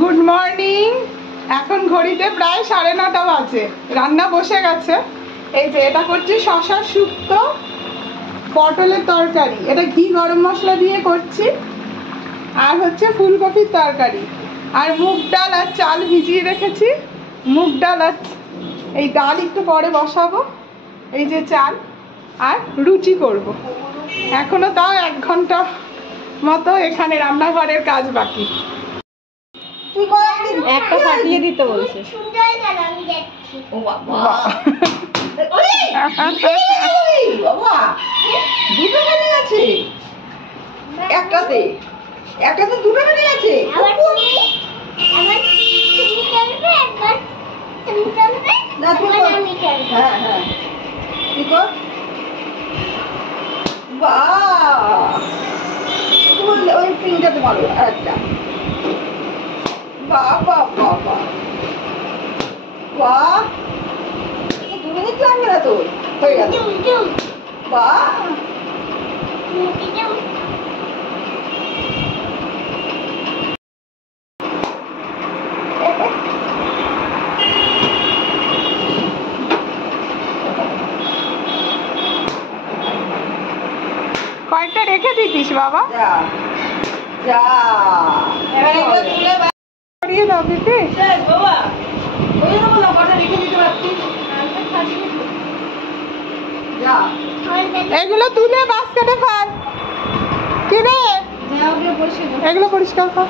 Good morning. এখন ঘড়িতে প্রায় 9:30 বাজে। রান্না বসে গেছে। এই যে এটা করছি শসা শুক্তো, পটলের তরকারি, এটা ঘি গরম মশলা দিয়ে করছি। আর হচ্ছে ফুলকপির তরকারি, আর মুগ ডাল আর চাল ভিজিয়ে রেখেছি। মুগ ডাল আর এই ডাল একটু পরে বসাবো। এই যে চাল আর রুটি করব। এখনো তাও 1 ঘন্টা মতো এখানে রান্নাঘরের কাজ বাকি। একটা ফাটিয়ে দিতে বলছে। ও বাবা, দুটো গাড়ি আছে একটাতে, একটাতে দুটো গাড়ি আছে। হ্যাঁ হ্যাঁ, কি কর বললে ওই পিনটাতে মারো একটা। বাবা বাবা বাহ, দু মিনিট লাগবে না তো, হয়ে গেল। বাহ, কয়েকটা রেখে দিতিস বাবা। যা যা, এবার এগুলো তুলে বাড়িয়ে দাও দিদি। বাবা ওই জন্য বললাম কটা রেখে দিতে পারতিস। যা, এগুলো তুলে বাস্কেটে ফেল। কি রে, এগুলো পরিষ্কার কর।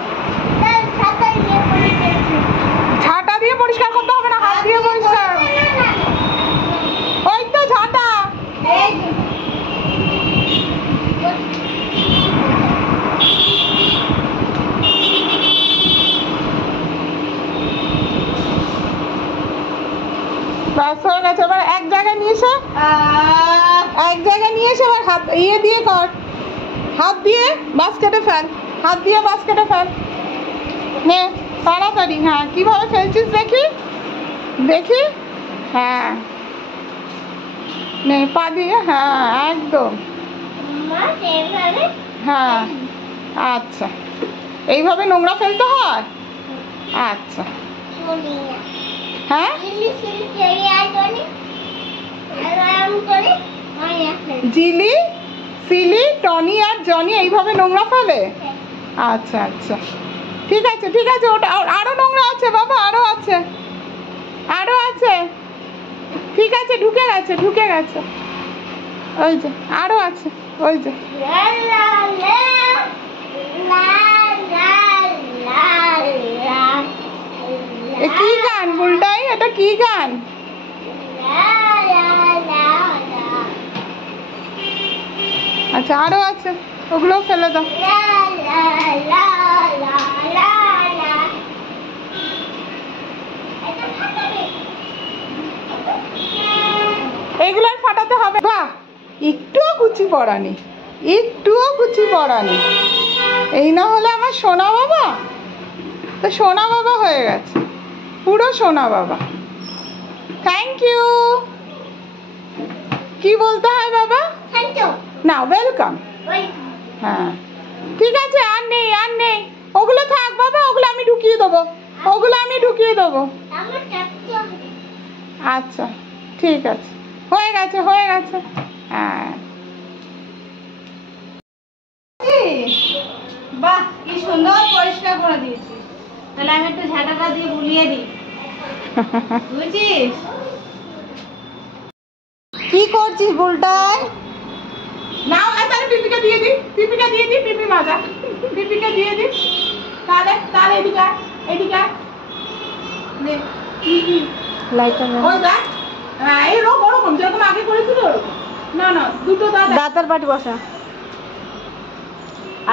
ঝাঁটা দিয়ে পরিষ্কার করতে হবে না, হাত দিয়ে পরিষ্কার। ওই তো ঝাঁটা। ব্যাস হয়ে গেছে। এবার এক জায়গায় নিয়ে এসে, এক জায়গায় নিয়ে এসে এবার হাত ইয়ে দিয়ে কর, হাত দিয়ে বাস্কেটে ফেল, হাত দিয়ে বাস্কেটে ফেল। নে তাড়াতাড়ি। হ্যাঁ, কিভাবে ফেলছিস দেখি দেখি। হ্যাঁ নে পা দিয়ে, হ্যাঁ একদম। হ্যাঁ আচ্ছা, এইভাবে নোংরা ফেলতে হয়। আচ্ছা হ্যাঁ, জিলি, সিলি, টনি আর জনি এইভাবে নোংরা ফেলে। আচ্ছা আচ্ছা, ঠিক আছে ঠিক আছে। ওটা আরো নোংরা আছে বাবা, আরো আছে, আরো আছে। ঠিক আছে, ঢুকে গেছে ঢুকে গেছে। ওই যে আরো আছে, ওই যে। কি গান বুলটাই, এটা কি গান? আচ্ছা আরো আছে, ওগুলো ফেলে দাও। এগুলো ফাটাতে হবে। বাহ, একটুও কুচি পড়ানি, একটুও কুচি পড়ানি। এই না হলে আমার সোনা বাবা, তো সোনা বাবা হয়ে গেছে, পুরো সোনা বাবা। Thank you. কি বলতে হয় বাবা? না, ওয়েলকাম। হ্যাঁ ঠিক আছে, আর নেই আর নেই। ওগুলো থাক বাবা, ওগুলো আমি ঢুকিয়ে দেবো, ওগুলো আমি ঢুকিয়ে দেবো। আচ্ছা ঠিক আছে, হয়ে গেছে হয়ে গেছে। হ্যাঁ বাহ, কি সুন্দর পরিষ্কার করে দিয়েছিস। তাহলে আমি একটু ঝাঁটাটা দিয়ে বুলিয়ে দিই, বুঝছিস? কি করছিস বুলটাই? নাও তাহলে পিপিটা দিয়ে দি, পিপিটা দিয়ে দি, পিপি মাজা, পিপিটা দিয়ে দি। তাহলে তাহলে এদিকে এদিকে নে লাইটটা ওই দেখ। হ্যাঁ এরকম ওরকম যেরকম আগে করেছিল ওরকম। না না, দুটো দাঁতার পাটি বসা।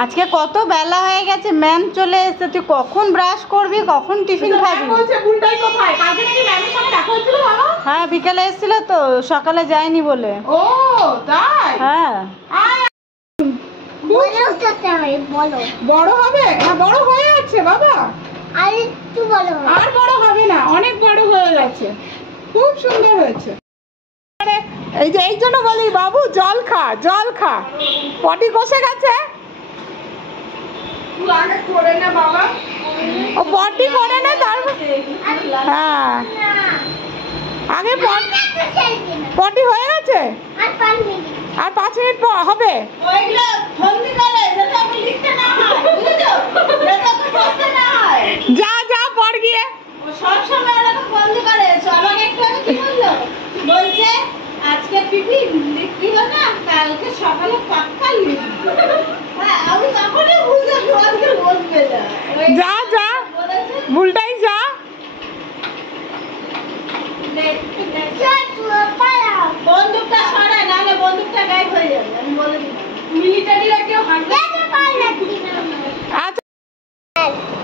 আজকে কত বেলা হয়ে গেছে, ম্যাম চলে এসেছে। তুই কখন ব্রাশ করবি, কখন টিফিন খাবি? বলছে বুলটাই কোথায়? কালকে নাকি ম্যামের সঙ্গে দেখা হয়েছিল বাবা। হ্যাঁ বিকেলে এসেছিল তো, সকালে যায়নি বলে। ও তাই? হ্যাঁ বড় হবে না, বড় হয়ে আছে বাবা। আর একটু বড় হবে। আর বড় হবে না, অনেক বড় হয়ে গেছে, খুব সুন্দর হয়েছে। এই যে এই জন্য বলি বাবু জল খা, জল খা। পটি কষে গেছে। তুই আগে করে নে বাবা। ও বড় পটি করে নে তারপর। হ্যাঁ আগে পটি হয়ে গেছে আর 5 মিনিট পর হবে। যা যা পর গিয়ে সবসময় এরকম বন্ধ করে আমাকে একটু আগে কি বললো বলছে আজকে পিপি লিখবি না কালকে সকালে পাক্কা লিখবি। হ্যাঁ আমি তখনই বুঝলাম আজকে বলবে না। যা যা ভুলটাই যা। বন্দুকটা সরায় নাহলে বন্দুকটা গায়েব হয়ে যাবে আমি বলে দিলাম। মিলিটারিরা কেউ হাঁটবে আচ্ছা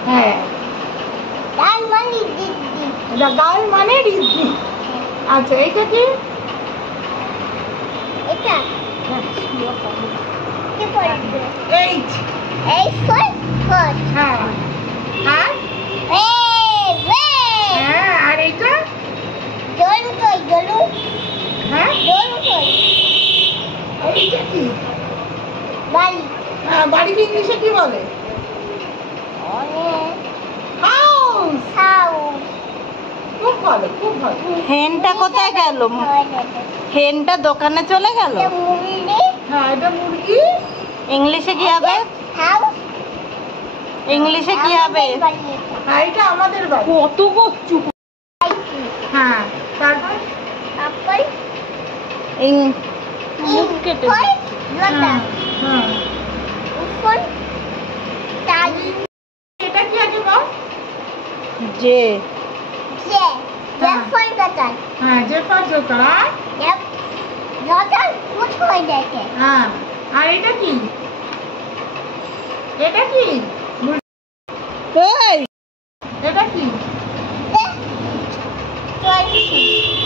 হ্যাঁ এটা গাল মানে রিদ্ধি। আচ্ছা এইটা কি? এইট। হ্যাঁ হ্যাঁ হ্যাঁ আর এইটা? হ্যাঁ এইটা কি? হ্যাঁ বাড়িকে ইংলিশে কি বলে? হাউস। খুব ভালো খুব ভালো। হেনটা কোথায় গেল? হেনটা দোকানে চলে গেল। হ্যাঁ এটা মুরগি। ইংলিশে কি হবে? ইংলিশে কি হবে? হ্যাঁ এটা আমাদের বাড়ি। কত বচ্চু। হ্যাঁ তারপর মুখ কেটে হ্যাঁ এটা কি আগে বল? যে হ্যাঁ জেফার জোকার। হ্যাঁ আর এটা কি? এটা কি? এই এটা কি?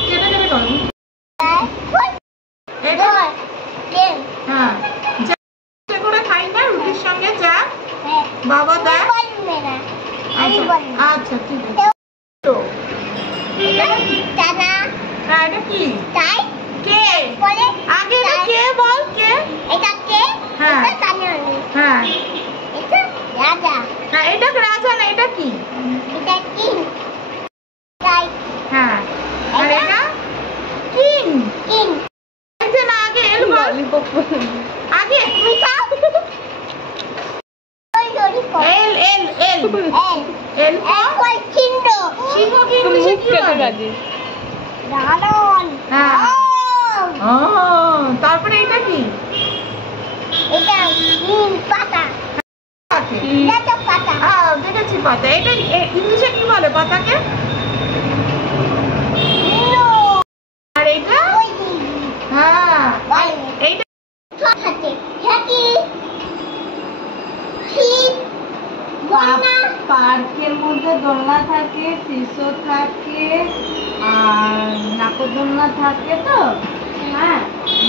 কেটে কেটে করো। এটা হ্যাঁ যা করে খাই না রুটির সঙ্গে যা বাবা দেয়। আচ্ছা ঠিক আছে। তো হ্যাঁ এটা কি? কে? আগে এটা কে বল কে? হ্যাঁ হ্যাঁ হ্যাঁ এটা রাজা না এটা কি? হ্যাঁ আর এটা কিং। এটা না আগে এল বল। আগে এল এল এল এল সিংহ কি ইংলিশে কি বলে? হ্যাঁ ও তারপরে এটা কি? দেখেছি পাতা। এটা ইংলিশে কি বলে পাতাকে? আর এইটা? হ্যাঁ এইটা পার্কের মধ্যে দোলনা থাকে, শিশু থাকে আর নাকদোলনা থাকে তো। হ্যাঁ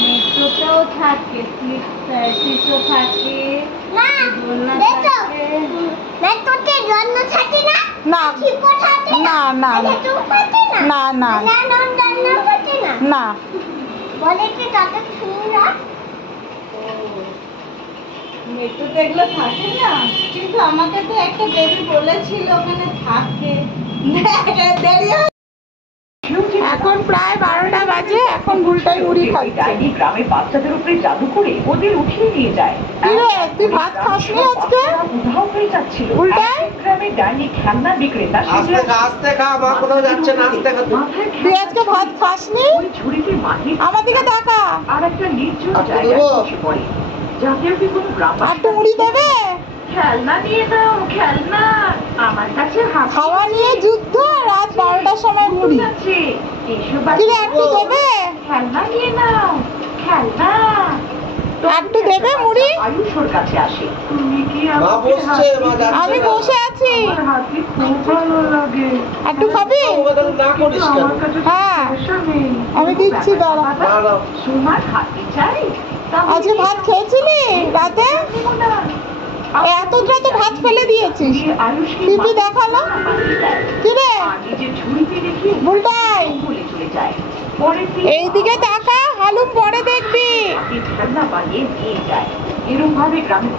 মেট্রোতেও থাকে, শিশু থাকে, দোলনা থাকে। না না না না না না বলে কি তাতে শুনরা মেট্রোতে এগুলো থাকে না, কিন্তু আমাকে তো একটা বেবি বলেছিল ওখানে থাকে। এখন প্রায় 12টা বাজে। এখন ভুলটাই মুড়ি খাচ্ছে। গ্রামের বাচ্চাদের উপরে জাদু করে ওদের উঠিয়ে নিয়ে যায়। কি রে তুই ভাত খাসনি আজকে? উধাও হয়ে যাচ্ছিল। উল্টাই? গ্রামের ডাইনি খেলনা বিক্রেতা আস্তে খা মা কোথাও যাচ্ছে না আস্তে খা। তুই আজকে ভাত খাসনি? ওই ঝুড়িতে মাটির আমার দিকে তাকা। আর একটা নির্জন আচ্ছা, জায়গায় দেবো? বসে পড়ে। যাতে ওকে কোনো আর গ্রামবাসী একটু মুড়ি দেবে? খেলনা নিয়ে দাও, খেলনা আমার কাছে হাসি খাওয়া নিয়ে যুদ্ধ। রাত 12টার সময় মুড়ি। আছে। এসব কি রে একটু দেবে? খেলনা নিয়ে নাও, খেলনা। একটু দেবে মুড়ি? আয়ুষর কাছে আসে। তুমি কি মা আমাকে বসছে মা যাচ্ছে আমি না। বসে আছি। আমার হাতে খুব ভালো লাগে। একটু খাবি? ওকে তাহলে না করিস কেন? আমার কাছে হ্যাঁ পয়সা নেই। আমি দিচ্ছি দাঁড়া। না না তোমার হাতে চাই? আজকে ভাত খেয়েছিলি রাতে? এতটা তো ভাত ফেলে দিয়েছিস। পিপি দেখালো। কি রে নিজের ঝুড়িতে রেখে ভুলটাই? ভুলে চলে যায়। পরের দিন এইদিকে তাকা, হালুম পরে দেখবি। খেলনা বানিয়ে নিয়ে যায়। এরকম ভাবে গ্রামে